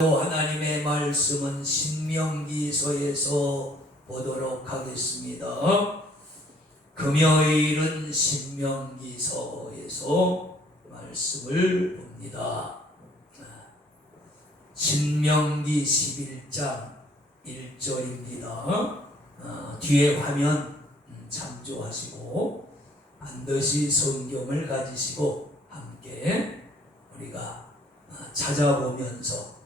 하나님의 말씀은 신명기서에서 보도록 하겠습니다. 금요일은 신명기서에서 말씀을 봅니다. 신명기 11장 1절입니다. 뒤에 화면 참조하시고 반드시 성경을 가지시고 함께 우리가 찾아보면서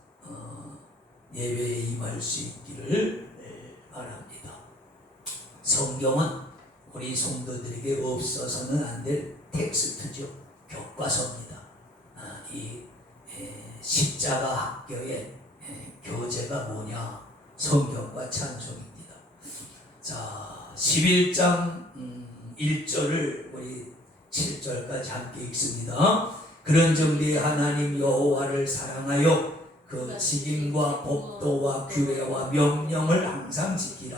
예배에 임할 수 있기를 바랍니다. 성경은 우리 성도들에게 없어서는 안 될 텍스트죠. 교과서입니다. 이 십자가 학교의 교재가 뭐냐? 성경과 찬송입니다. 자, 11장 1절을 우리 7절까지 함께 읽습니다. 그런즉 네 하나님 여호와를 사랑하여 그 직임과 법도와 규례와 명령을 항상 지키라.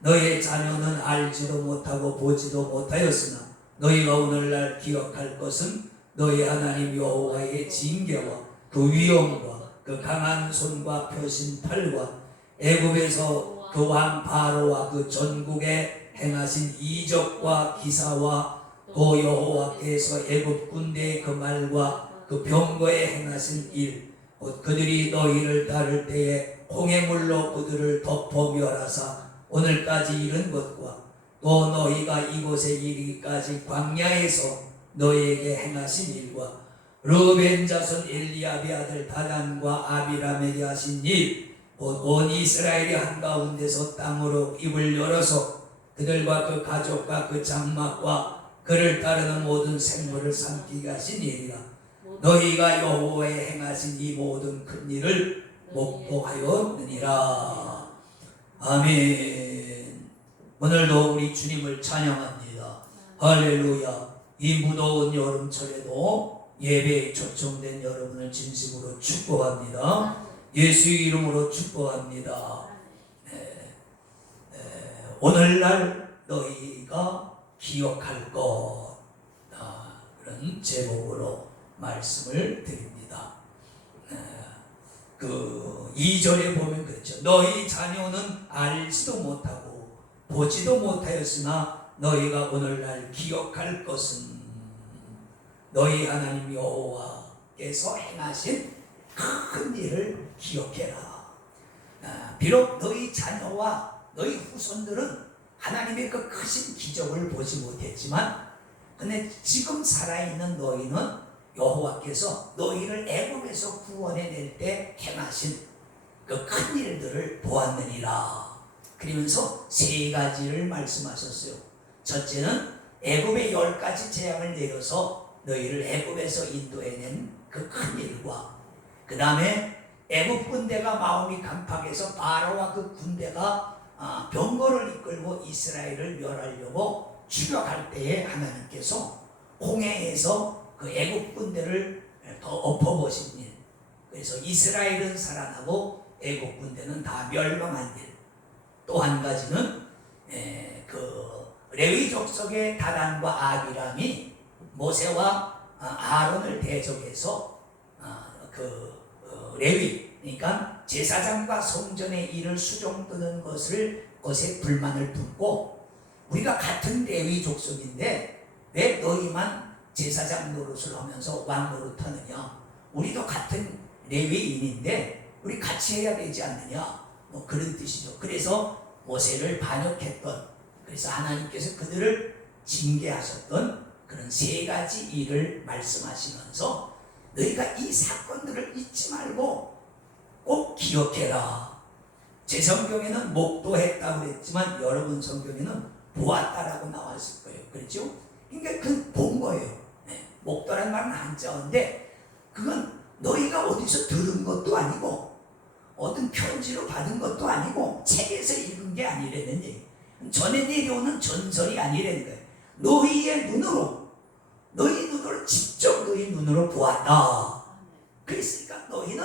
너의 자녀는 알지도 못하고 보지도 못하였으나 너희가 오늘날 기억할 것은 너희 하나님 여호와의 징계와 그 위엄과 그 강한 손과 펴신 팔과 애굽에서 그 왕 바로와 그 전국에 행하신 이적과 기사와 또 여호와께서 애굽 군대의 그 말과 그 병거에 행하신 일, 곧 그들이 너희를 따를 때에 홍해물로 그들을 덮어 멸하사 오늘까지 이른 것과 또 너희가 이곳에 이르기까지 광야에서 너희에게 행하신 일과 르벤 자손 엘리압의 아들 다단과 아비람에게 하신 일, 곧 온 이스라엘이 한가운데서 땅으로 입을 열어서 그들과 그 가족과 그 장막과 그를 따르는 모든 생물을 삼키게 하신 일이라. 너희가 여호와의 행하신 이 모든 큰 일을 목도하였느니라. 아멘. 오늘도 우리 주님을 찬양합니다. 할렐루야. 이 무더운 여름철에도 예배에 초청된 여러분을 진심으로 축복합니다. 예수의 이름으로 축복합니다. 오늘날 너희가 기억할 것, 그런 제목으로 말씀을 드립니다. 그 2절에 보면 그렇죠. 너희 자녀는 알지도 못하고 보지도 못하였으나 너희가 오늘날 기억할 것은 너희 하나님 여호와께서 행하신 큰 일을 기억해라. 비록 너희 자녀와 너희 후손들은 하나님의 그 크신 기적을 보지 못했지만, 근데 지금 살아있는 너희는 여호와께서 너희를 애굽에서 구원해낼 때 행하신 그 큰 일들을 보았느니라. 그러면서 세 가지를 말씀하셨어요. 첫째는 애굽에 10가지 재앙을 내려서 너희를 애굽에서 인도해낸 그 큰 일과, 그 다음에 애굽 군대가 마음이 강팍해서 바로와 그 군대가 병거를 이끌고 이스라엘을 멸하려고 추격할 때에 하나님께서 홍해에서 그 애굽 군대를 더 엎어보신 일, 그래서 이스라엘은 살아나고 애굽 군대는 다 멸망한 일. 또 한 가지는 그 레위 족속의 다단과 아비람이 모세와 아론을 대적해서 레위, 그러니까 제사장과 성전의 일을 수종드는 것에 불만을 품고, 우리가 같은 레위 족속인데 왜 너희만 제사장 노릇을 하면서 왕 노릇하느냐, 우리도 같은 레위인인데 우리 같이 해야 되지 않느냐, 뭐 그런 뜻이죠. 그래서 모세를 반역했던, 그래서 하나님께서 그들을 징계하셨던 그런 세 가지 일을 말씀하시면서 너희가 이 사건들을 잊지 말고 꼭 기억해라. 제 성경에는 목도했다고 그랬지만 여러분 성경에는 보았다라고 나왔을 거예요. 그렇죠? 그러니까 그 본 거예요. 목도란 말은 한자어인데 그건 너희가 어디서 들은 것도 아니고 어떤 편지로 받은 것도 아니고 책에서 읽은 게 아니라는 얘기. 전에 내려오는 전설이 아니라는 거예요. 너희의 눈으로, 너희 눈으로 직접 너희 눈으로 보았다. 그랬으니까 너희는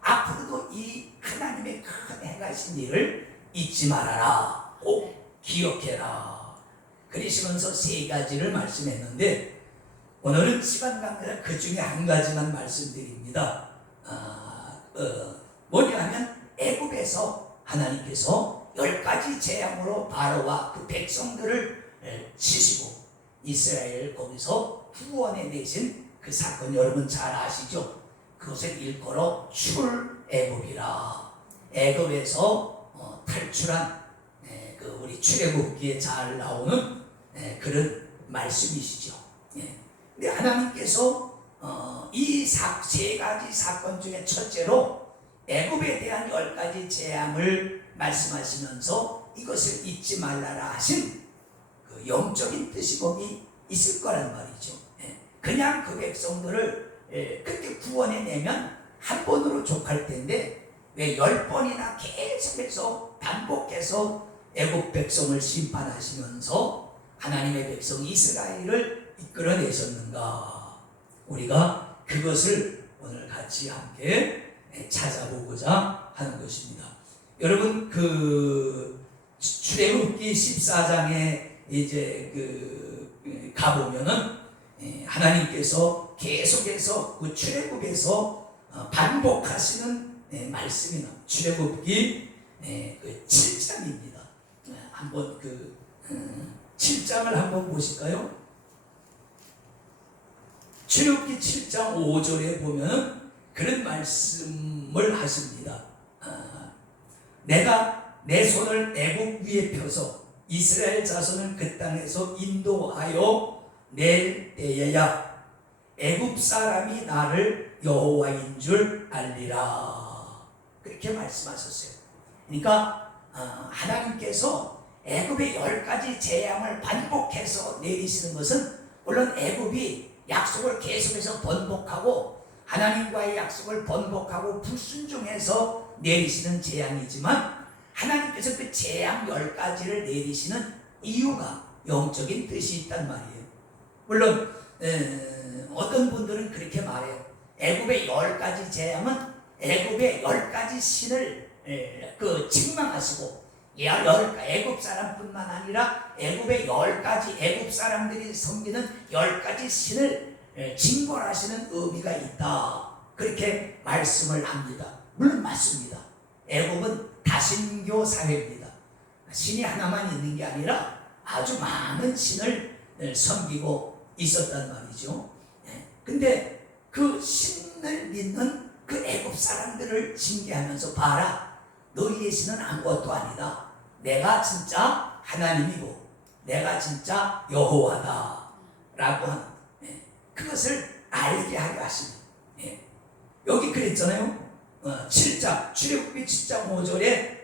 앞으로도 이 하나님의 큰 행하신 일을 잊지 말아라. 꼭 기억해라. 그러시면서 세 가지를 말씀했는데 오늘은 시간 관계상 그 중에 한 가지만 말씀드립니다. 뭐냐 하면 애굽에서 하나님께서 10가지 재앙으로 바로와 그 백성들을 치시고 이스라엘 거기서 구원해 내신 그 사건 여러분 잘 아시죠? 그것을 일컬어 출애굽이라. 애굽에서 탈출한 그 우리 출애굽기에 잘 나오는 그런 말씀이시죠. 근데 하나님께서 이 세 가지 사건 중에 첫째로 애굽에 대한 10가지 재앙을 말씀하시면서 이것을 잊지 말라라 하신 그 영적인 뜻이 거기 있을 거란 말이죠. 그냥 그 백성들을 그렇게 구원해내면 한 번으로 족할 텐데 왜 10번이나 계속해서 반복해서 애굽 백성을 심판하시면서 하나님의 백성 이스라엘을 이끌어내셨는가? 우리가 그것을 오늘 같이 함께 찾아보고자 하는 것입니다. 여러분 그 출애굽기 14장에 이제 가보면은 하나님께서 계속해서 그 출애굽에서 반복하시는 말씀이 나옵니다. 출애굽기 그 7장입니다. 한번 그 7장을 한번 보실까요? 출애굽기 7장 5절에 보면 그런 말씀을 하십니다. 내가 내 손을 애굽 위에 펴서 이스라엘 자손을 그 땅에서 인도하여 낼 때에야 애굽 사람이 나를 여호와인 줄 알리라. 그렇게 말씀하셨어요. 그러니까 하나님께서 애굽의 10가지 재앙을 반복해서 내리시는 것은 물론 애굽이 약속을 계속해서 번복하고 하나님과의 약속을 번복하고 불순종해서 내리시는 재앙이지만 하나님께서 그 재앙 10가지를 내리시는 이유가 영적인 뜻이 있단 말이에요. 물론 어떤 분들은 그렇게 말해요. 애굽의 10가지 재앙은 애굽의 10가지 신을 책망하시고 애굽 사람뿐만 아니라 애굽의 10가지 애굽 사람들이 섬기는 10가지 신을 징벌하시는 의미가 있다. 그렇게 말씀을 합니다. 물론 맞습니다. 애굽은 다신교 사회입니다. 신이 하나만 있는 게 아니라 아주 많은 신을 섬기고 있었단 말이죠. 근데 그 신을 믿는 그 애굽 사람들을 징계하면서 봐라, 너희의 신은 아무것도 아니다. 내가 진짜 하나님이고 내가 진짜 여호와다 라고 하는 그것을 알게 하려 하십니다. 여기 그랬잖아요. 7장 출애굽기 7장 5절에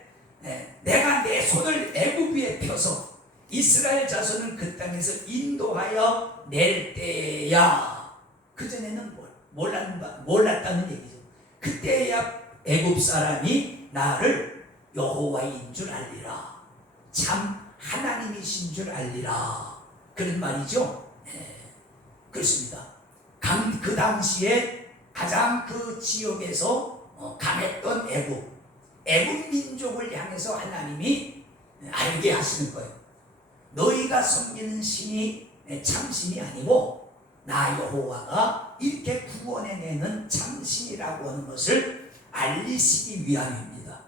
내가 내 손을 애굽 위에 펴서 이스라엘 자손을 그 땅에서 인도하여 낼 때야. 그전에는 몰랐다는 얘기죠. 그때야 애굽 사람이 나를 여호와인 줄 알리라. 참 하나님이신 줄 알리라. 그런 말이죠. 그렇습니다. 그 당시에 가장 그 지역에서 강했던 애굽 민족을 향해서 하나님이 알게 하시는 거예요. 너희가 섬기는 신이 참신이 아니고 나 여호와가 이렇게 구원해내는 참신이라고 하는 것을 알리시기 위함입니다.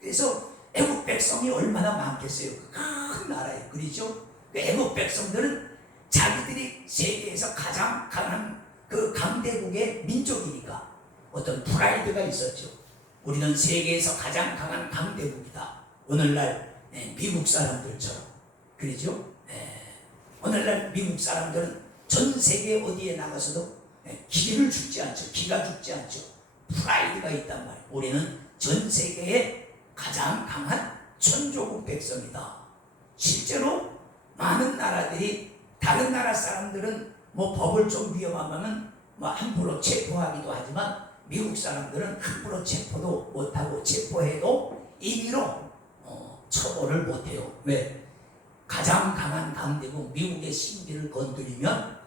그래서 애굽 백성이 얼마나 많겠어요. 큰 나라예요. 그렇죠? 애굽 백성들은 자기들이 세계에서 가장 강한 그 강대국의 민족이니까 어떤 프라이드가 있었죠. 우리는 세계에서 가장 강한 강대국이다. 오늘날 미국 사람들처럼. 그렇죠? 오늘날 미국 사람들은 전 세계 어디에 나가서도 기를 죽지 않죠. 기가 죽지 않죠. 프라이드가 있단 말이에요. 우리는 전 세계에 가장 강한 천조국 백성이다. 실제로 많은 나라들이 다른 나라 사람들은 법을 좀 위험하면 함부로 체포하기도 하지만 미국 사람들은 함부로 체포도 못하고 체포해도 임의로 처벌을 못해요. 왜? 가장 강한 강대국 미국의 신비를 건드리면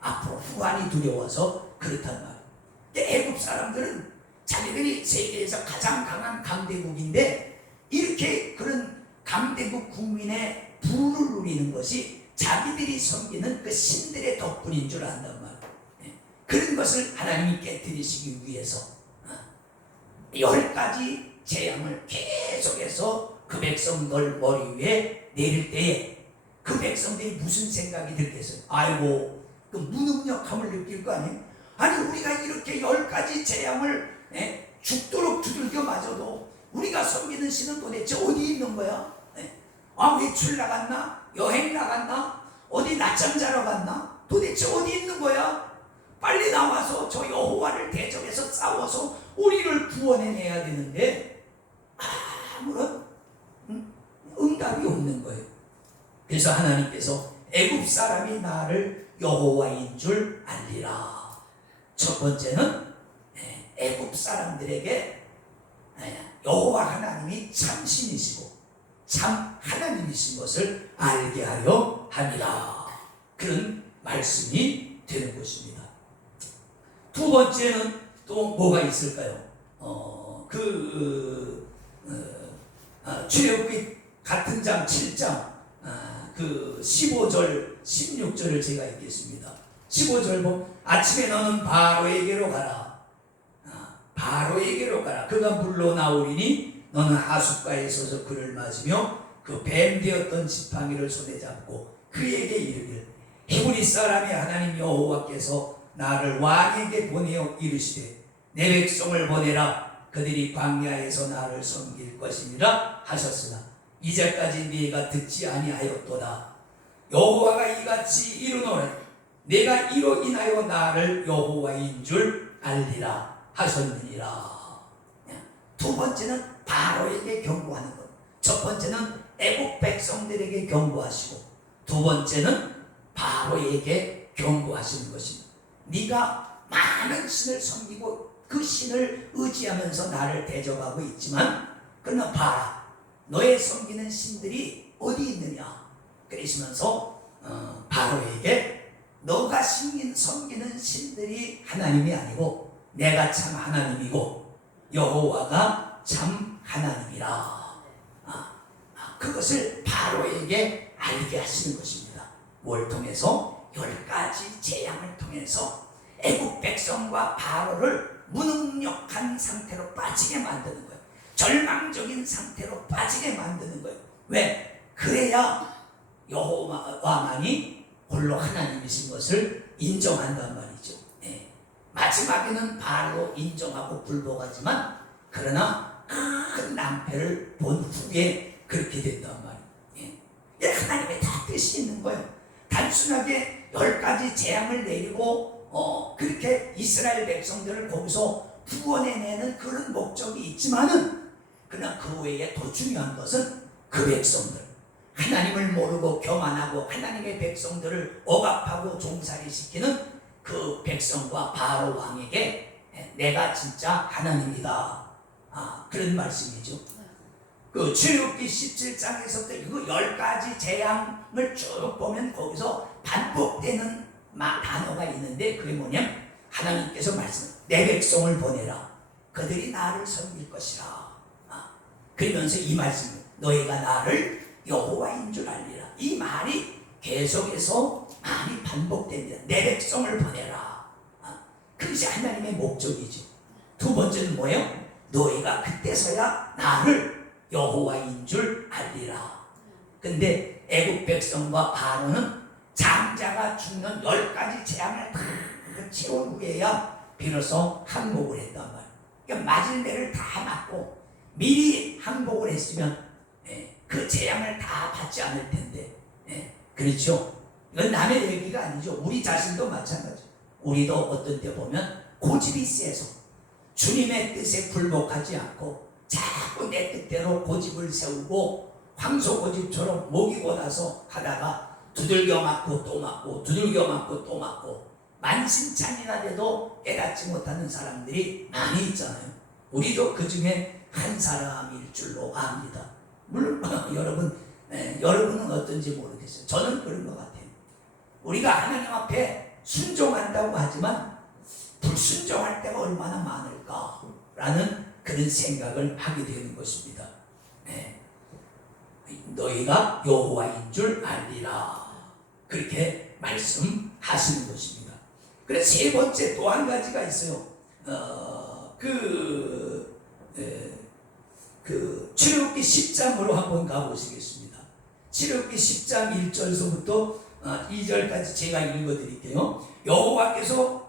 앞으로 후환이 두려워서 그렇단 말이에요. 근데 애굽 사람들은 자기들이 세계에서 가장 강한 강대국인데 이렇게 그런 강대국 국민의 부를 누리는 것이 자기들이 섬기는 그 신들의 덕분인 줄 안단 말이에요. 그런 것을 하나님이 깨뜨리시기 위해서 10가지 재앙을 계속해서 그 백성들 머리 위에 내릴 때에 그 백성들이 무슨 생각이 들겠어요? 아이고, 그 무능력함을 느낄 거 아니에요? 아니, 우리가 이렇게 10가지 재앙을 죽도록 두들겨 맞아도 우리가 섬기는 신은 도대체 어디 있는 거야? 외출 나갔나? 여행 나갔나? 어디 낮잠 자러 갔나? 도대체 어디 있는 거야? 빨리 나와서 저 여호와를 대적해서 싸워서 우리를 구원해내야 되는데 아무런 응답이 없는 거예요. 그래서 하나님께서 애굽 사람이 나를 여호와인 줄 알리라. 첫 번째는 애굽 사람들에게 여호와 하나님이 참 신이시고 참 하나님이신 것을 알게 하려 함이라. 그런 말씀이 되는 것입니다. 두 번째는 또 뭐가 있을까요? 출애굽기 같은 장 7장 그 15절 16절을 제가 읽겠습니다. 15절 보면 아침에 너는 바로에게로 가라. 바로에게로 가라. 그가 물러나오리니 너는 하숫가에 서서 그를 맞으며 그 뱀 되었던 지팡이를 손에 잡고 그에게 이르기를 히브리 사람이 하나님 여호와께서 나를 왕에게 보내어 이르시되 내 백성을 보내라. 그들이 광야에서 나를 섬길 것이니라 하셨으나 이제까지 네가 듣지 아니하였도다. 여호와가 이같이 이르노라. 내가 이로 인하여 나를 여호와인 줄 알리라 하셨느니라. 두 번째는 바로에게 경고하는 것. 첫 번째는 애국 백성들에게 경고하시고 두 번째는 바로에게 경고하시는 것입니다. 네가 많은 신을 섬기고 그 신을 의지하면서 나를 대적하고 있지만 그러나 봐라, 너의 섬기는 신들이 어디 있느냐 그러시면서 바로에게 너가 섬기는 신들이 하나님이 아니고 내가 참 하나님이고 여호와가 참 하나님이라. 그것을 바로에게 알게 하시는 것입니다. 뭘 통해서? 10가지 재앙을 통해서 애국 백성과 바로를 무능력한 상태로 빠지게 만드는 거예요. 절망적인 상태로 빠지게 만드는 거예요. 왜? 그래야 여호와만이 홀로 하나님이신 것을 인정한단 말이죠. 마지막에는 바로 인정하고 굴복하지만 그러나 큰 낭패를 본 후에 그렇게 된단 말이에요. 하나님의 다 뜻이 있는 거예요. 단순하게 10가지 재앙을 내리고 그렇게 이스라엘 백성들을 거기서 구원해내는 그런 목적이 있지만은 그러나 그 외에 더 중요한 것은 그 백성들, 하나님을 모르고 교만하고 하나님의 백성들을 억압하고 종살이시키는 그 백성과 바로 왕에게 내가 진짜 하나님이다. 그런 말씀이죠. 그 출애굽기 17장에서부터 이거 10가지 재앙을 쭉 보면 거기서 반복되는 단어가 있는데 그게 뭐냐면 하나님께서 내 백성을 보내라. 그들이 나를 섬길 것이라. 그러면서 이 말씀, 너희가 나를 여호와인 줄 알리라. 이 말이 계속해서 많이 반복됩니다. 내 백성을 보내라. 그것이 하나님의 목적이죠. 두 번째는 뭐예요? 너희가 그때서야 나를 여호와인 줄 알리라. 근데 애국 백성과 바로는 장자가 죽는 10가지 재앙을 다 채운 후에야 비로소 항복을 했단 말이에요. 그러니까 맞을 매를 다 맞고 미리 항복을 했으면 그 재앙을 다 받지 않을 텐데. 그렇죠? 이건 남의 얘기가 아니죠. 우리 자신도 마찬가지. 우리도 어떤 때 보면 고집이 세서 주님의 뜻에 굴복하지 않고 자꾸 내 뜻대로 고집을 세우고 황소고집처럼 목이 곧아서 하다가 두들겨 맞고 또 맞고 두들겨 맞고 또 맞고 만신창이나 돼도 깨닫지 못하는 사람들이 많이 있잖아요. 우리도 그 중에 한 사람일 줄로 압니다. 물론 여러분은 어떤지 모르겠어요. 저는 그런 것 같아요. 우리가 하나님 앞에 순종한다고 하지만 불순종할 때가 얼마나 많을까라는 그런 생각을 하게 되는 것입니다. 너희가 여호와인 줄 알리라. 그렇게 말씀하시는 것입니다. 그래서 세 번째 또 한 가지가 있어요. 그 출애굽기 10장으로 한번 가보시겠습니다. 출애굽기 10장 1절서부터 2절까지 제가 읽어드릴게요. 여호와께서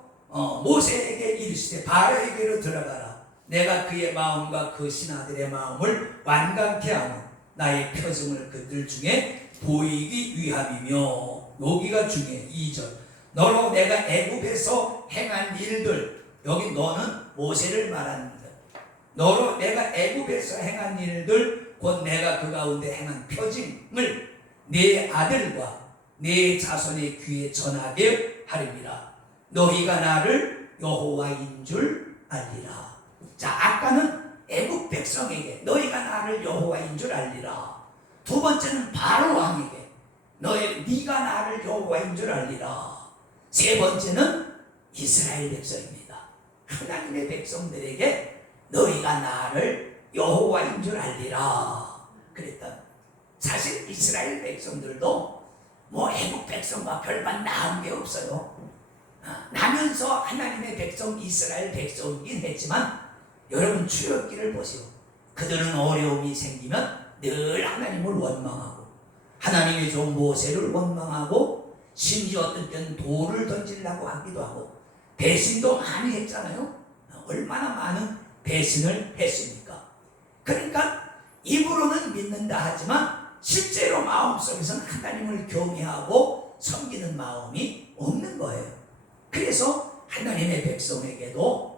모세에게 이르시되 바로에게로 들어가라. 내가 그의 마음과 그 신하들의 마음을 완강케 하며 나의 표징을 그들 중에 보이기 위함이며, 여기가 중요해. 2절 너로 내가 애굽에서 행한 일들, 여기 너는 모세를 말합니다. 너로 내가 애굽에서 행한 일들 곧 내가 그 가운데 행한 표징을 네 아들과 네 자손의 귀에 전하게 하리니라. 너희가 나를 여호와인 줄 알리라. 자, 아까는 애굽 백성에게 너희가 나를 여호와인 줄 알리라. 두 번째는 바로 왕에게 네가 나를 여호와인 줄 알리라. 세 번째는 이스라엘 백성입니다. 하나님의 백성들에게 너희가 나를 여호와인 줄 알리라 그랬다. 사실 이스라엘 백성들도 뭐 애국 백성과 별반 나은 게 없어요. 나면서 하나님의 백성 이스라엘 백성이긴 했지만, 여러분 출애굽기를 보세요. 그들은 어려움이 생기면 늘 하나님을 원망하고 하나님의 종 모세를 원망하고 심지어 어떤 때는 돌을 던지려고 하기도 하고 배신도 많이 했잖아요. 얼마나 많은 배신을 했습니까? 그러니까 입으로는 믿는다 하지만 실제로 마음속에서는 하나님을 경외하고 섬기는 마음이 없는 거예요. 그래서 하나님의 백성에게도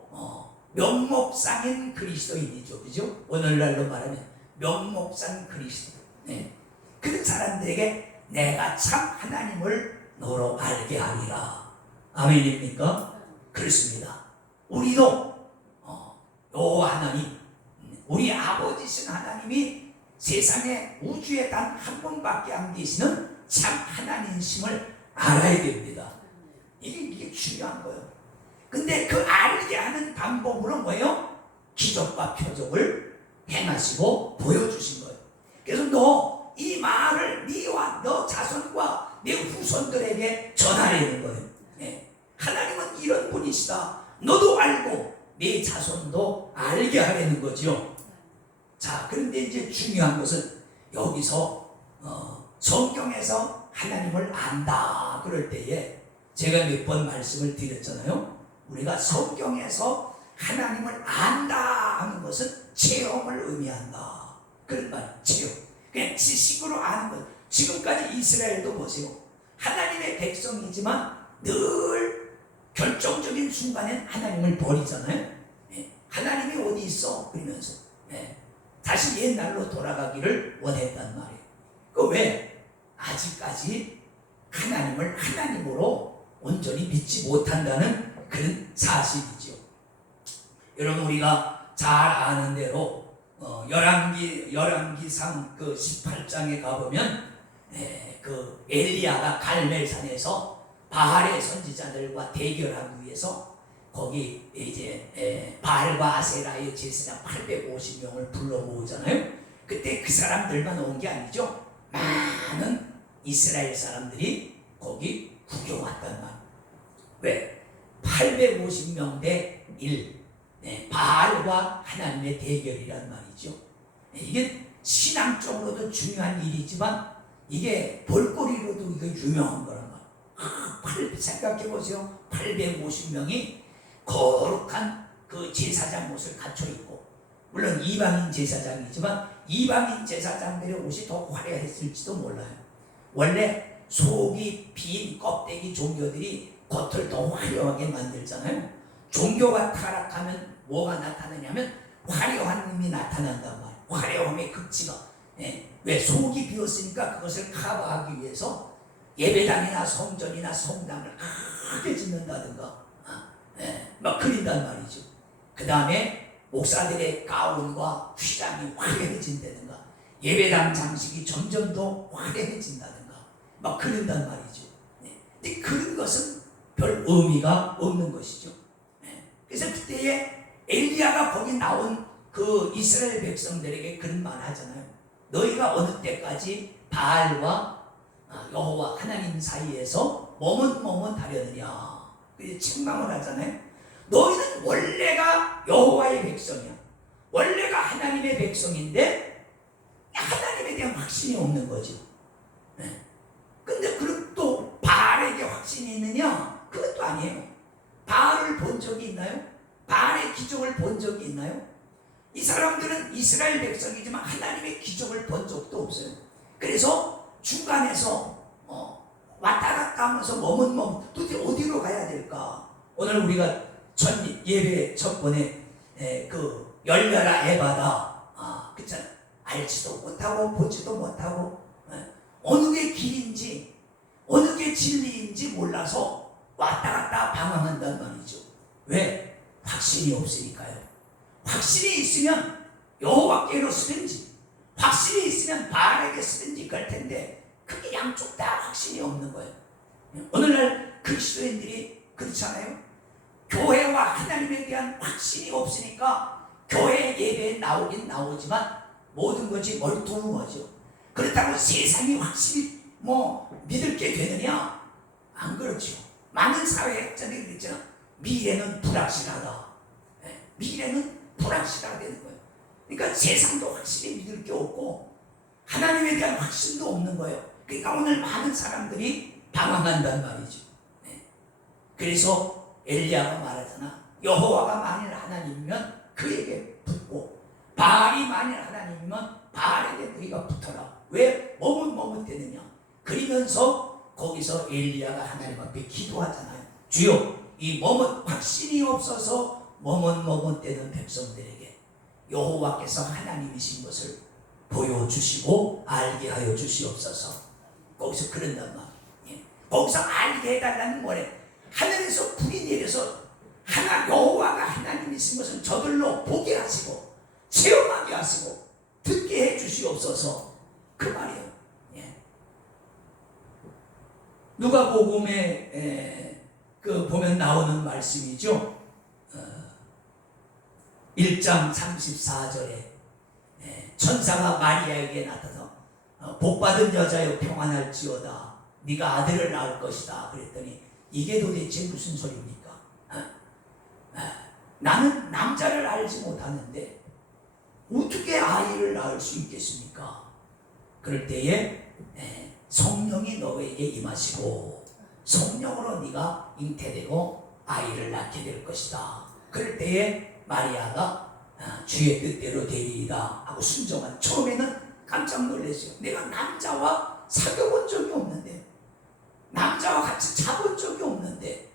명목상인 그리스도인이죠. 그죠? 오늘날로 말하면 명목상 그리스도. 네. 그런 사람들에게 내가 참 하나님을 너로 알게 하리라. 아멘입니까? 그렇습니다. 우리도 여호와 하나님, 우리 아버지신 하나님이 세상에 우주에 단 한 번밖에 안 계시는 참 하나님이심을 알아야 됩니다. 이게 중요한 거예요. 근데 그 알게 하는 방법으로 뭐예요? 기적과 표적을 행하시고 보여주신 거예요. 그래서 너 이 말을 네와 너 자손과 네 후손들에게 전하려는 거예요. 네. 하나님은 이런 분이시다. 너도 알고 네 자손도 알게 하려는 거죠. 자, 그런데 이제 중요한 것은 여기서 성경에서 하나님을 안다 그럴 때에 제가 몇 번 말씀을 드렸잖아요. 우리가 성경에서 하나님을 안다 하는 것은 체험을 의미한다. 그런 말, 체험. 그냥 지식으로 아는 것. 지금까지 이스라엘도 보세요. 하나님의 백성이지만 늘 결정적인 순간엔 하나님을 버리잖아요. 하나님이 어디 있어? 그러면서 다시 옛날로 돌아가기를 원했단 말이에요. 그 왜? 아직까지 하나님을 하나님으로 온전히 믿지 못한다는 그런 사실이죠. 여러분, 우리가 잘 아는 대로 열왕기상 그 18장에 가보면 그 엘리야가 갈멜산에서 바알의 선지자들과 대결하기 위해서 거기 이제 바알과 아세라의 제사장 850명을 불러 모으잖아요. 그때 그 사람들만 온 게 아니죠. 많은 이스라엘 사람들이 거기 구경 왔단 말이에요. 왜? 850명 대 1. 바알과 하나님의 대결이란 말이죠. 이게 신앙적으로도 중요한 일이지만 이게 볼거리로도 이게 유명한 거란 말이에요. 생각해보세요. 850명이 거룩한 그 제사장 옷을 갖춰 입고, 물론 이방인 제사장이지만 이방인 제사장들의 옷이 더 화려했을지도 몰라요. 원래 속이 빈 껍데기 종교들이 겉을 더 화려하게 만들잖아요. 종교가 타락하면 뭐가 나타나냐면 화려한 힘이 나타난단 말이에요. 화려함의 극치가. 왜? 속이 비었으니까 그것을 커버하기 위해서 예배당이나 성전이나 성당을 크게 짓는다든가 막 그린단 말이죠. 그 다음에 목사들의 가운과 휘장이 화려해진다든가 예배당 장식이 점점 더 화려해진다든가 막 그런단 말이죠. 근데 그런 것은 별 의미가 없는 것이죠. 그래서 그때에 엘리야가 거기 나온 그 이스라엘 백성들에게 그런 말 하잖아요. 너희가 어느 때까지 바알과 여호와 하나님 사이에서 머뭇머뭇하려느냐. 그래서 책망을 하잖아요. 너희는 원래가 여호와의 백성이야. 원래가 하나님의 백성인데 하나님에 대한 확신이 없는 거죠. 네. 근데 그럼 또 바알에게 확신이 있느냐? 그것도 아니에요. 바알을 본 적이 있나요? 바알의 기적을 본 적이 있나요? 이 사람들은 이스라엘 백성이지만 하나님의 기적을 본 적도 없어요. 그래서 중간에서 왔다 갔다 하면서 머뭇머뭇 도대체 어디로 가야 될까? 오늘 우리가 첫 예배 첫 번에 그 열려라 에바다 그렇잖아. 알지도 못하고 보지도 못하고 어느 게 길인지 어느 게 진리인지 몰라서 왔다 갔다 방황한단 말이죠. 왜? 확신이 없으니까요. 확신이 있으면 여호와께로 쓰든지 확신이 있으면 바알에게 쓰든지 그럴 텐데 그게 양쪽 다 확신이 없는 거예요. 오늘날 그리스도인들이 그렇잖아요. 교회와 하나님에 대한 확신이 없으니까 교회 예배에 나오긴 나오지만 모든 것이 멀뚱하죠. 그렇다고 세상이 확실히 믿을 게 되느냐? 안 그렇죠. 많은 사회학자들이 그랬잖아. 미래는 불확실하다. 미래는 불확실하게 되는 거예요. 그러니까 세상도 확실히 믿을 게 없고 하나님에 대한 확신도 없는 거예요. 그러니까 오늘 많은 사람들이 방황한단 말이죠. 그래서 엘리야가 말하잖아. 여호와가 만일 하나님이면 그에게 붙고 바알이 만일 하나님이면 바알에게 너희가 붙어라. 왜 머뭇머뭇대느냐? 그러면서 거기서 엘리야가 하나님 앞에 기도하잖아요. 주여, 이 확신이 없어서 머뭇머뭇대는 백성들에게 여호와께서 하나님이신 것을 보여주시고 알게 하여 주시옵소서. 거기서 그런단 말이에요. 거기서 알게 해달라는 뭐래? 하늘에서 불이 내려서 여호와가 하나님이신 것을 저들로 보게 하시고 체험하게 하시고 듣게 해 주시옵소서. 그 말이에요. 누가복음에 그 보면 나오는 말씀이죠. 1장 34절에 천사가 마리아에게 나타나서 복받은 여자여 평안할지어다. 네가 아들을 낳을 것이다. 그랬더니 이게 도대체 무슨 소리입니까? 나는 남자를 알지 못하는데 어떻게 아이를 낳을 수 있겠습니까? 그럴 때에 성령이 너에게 임하시고 성령으로 네가 잉태되고 아이를 낳게 될 것이다. 그럴 때에 마리아가 주의 뜻대로 되리이다 하고 순종한. 처음에는 깜짝 놀랐어요. 내가 남자와 사귀어본 적이 없는데 남자와 같이 자본 적이 없는데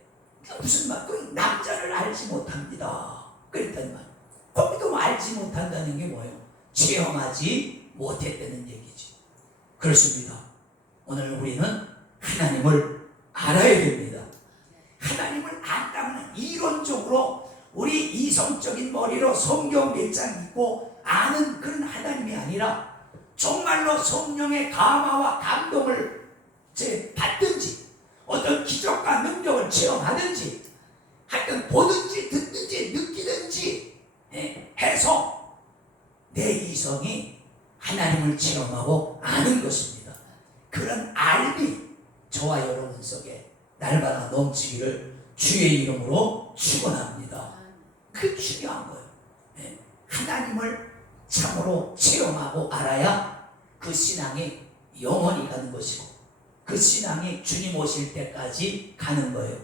무슨 말? 남자를 알지 못합니다. 그랬단 말. 거기도 알지 못한다는 게 뭐예요? 체험하지 못했다는 얘기지. 그렇습니다. 오늘 우리는 하나님을 알아야 됩니다. 하나님을 안다면 이론적으로 우리 이성적인 머리로 성경 몇 장 읽고 아는 그런 하나님이 아니라 정말로 성령의 감화와 감동을 받든지 어떤 기적과 능력을 체험하든지 하여튼 보든지 듣든지 느끼든지 해서 내 이성이 하나님을 체험하고 아는 것입니다. 그런 알미 저와 여러분 속에 날마다 넘치기를 주의 이름으로 축원합니다. 그 중요한 거예요. 하나님을 참으로 체험하고 알아야 그 신앙이 영원히 가는 것이고 그 신앙이 주님 오실 때까지 가는 거예요.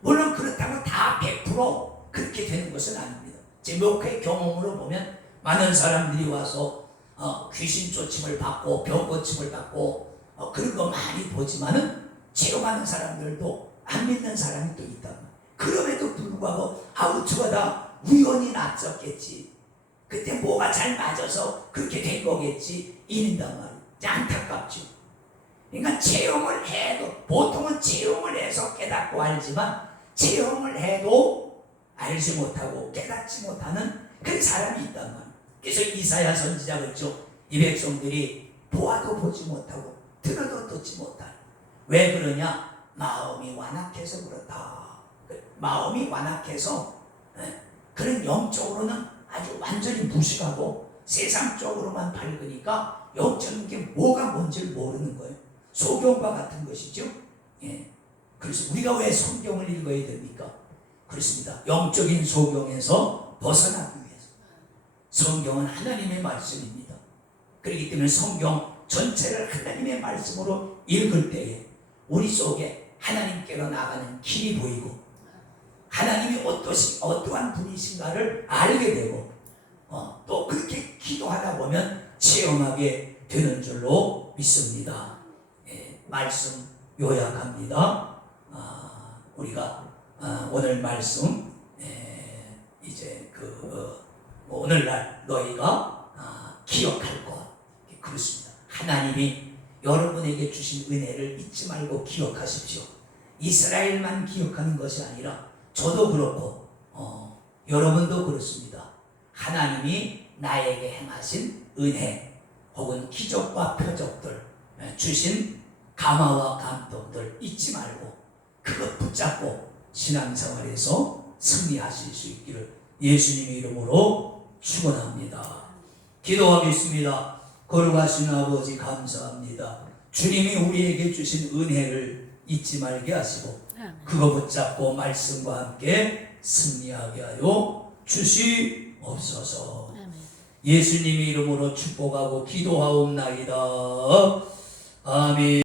물론 그렇다고 다 100% 그렇게 되는 것은 아닙니다. 제 목회 경험으로 보면 많은 사람들이 와서 귀신 쫓임을 받고 병 고침을 받고 그런 거 많이 보지만은 체험하는 사람들도 안 믿는 사람이 또 있다. 그럼에도 불구하고 어쩌다 우연히 낫졌겠지. 그때 뭐가 잘 맞아서 그렇게 된 거겠지. 이른단 말이에요. 안타깝죠. 그러니까 체험을 해도 보통은 체험을 해서 깨닫고 알지만 체험을 해도 알지 못하고 깨닫지 못하는 그런 사람이 있단 말이에요. 그래서 이사야 선지자가 그랬죠. 이 백성들이 보아도 보지 못하고 들어도 듣지 못하는. 왜 그러냐? 마음이 완악해서 그렇다. 마음이 완악해서 그런 영적으로는 아주 완전히 무식하고 세상적으로만 밝으니까 영적인 게 뭐가 뭔지를 모르는 거예요. 소경과 같은 것이죠. 그래서 우리가 왜 성경을 읽어야 됩니까? 그렇습니다. 영적인 소경에서 벗어나기 위해서. 성경은 하나님의 말씀입니다. 그렇기 때문에 성경 전체를 하나님의 말씀으로 읽을 때에 우리 속에 하나님께로 나가는 길이 보이고 하나님이 어떠한 분이신가를 알게 되고 또 그렇게 기도하다 보면 체험하게 되는 줄로 믿습니다. 말씀 요약합니다. 우리가 오늘 말씀 이제 오늘날 너희가 기억할 것 그렇습니다. 하나님이 여러분에게 주신 은혜를 잊지 말고 기억하십시오. 이스라엘만 기억하는 것이 아니라 저도 그렇고 여러분도 그렇습니다. 하나님이 나에게 행하신 은혜 혹은 기적과 표적들 주신 감화와 감동들 잊지 말고 그것 붙잡고 신앙생활에서 승리하실 수 있기를 예수님의 이름으로 축원합니다. 기도하겠습니다. 거룩하신 아버지 감사합니다. 주님이 우리에게 주신 은혜를 잊지 말게 하시고 그거 붙잡고 말씀과 함께 승리하게 하여 주시옵소서. 예수님의 이름으로 축복하고 기도하옵나이다. 아멘.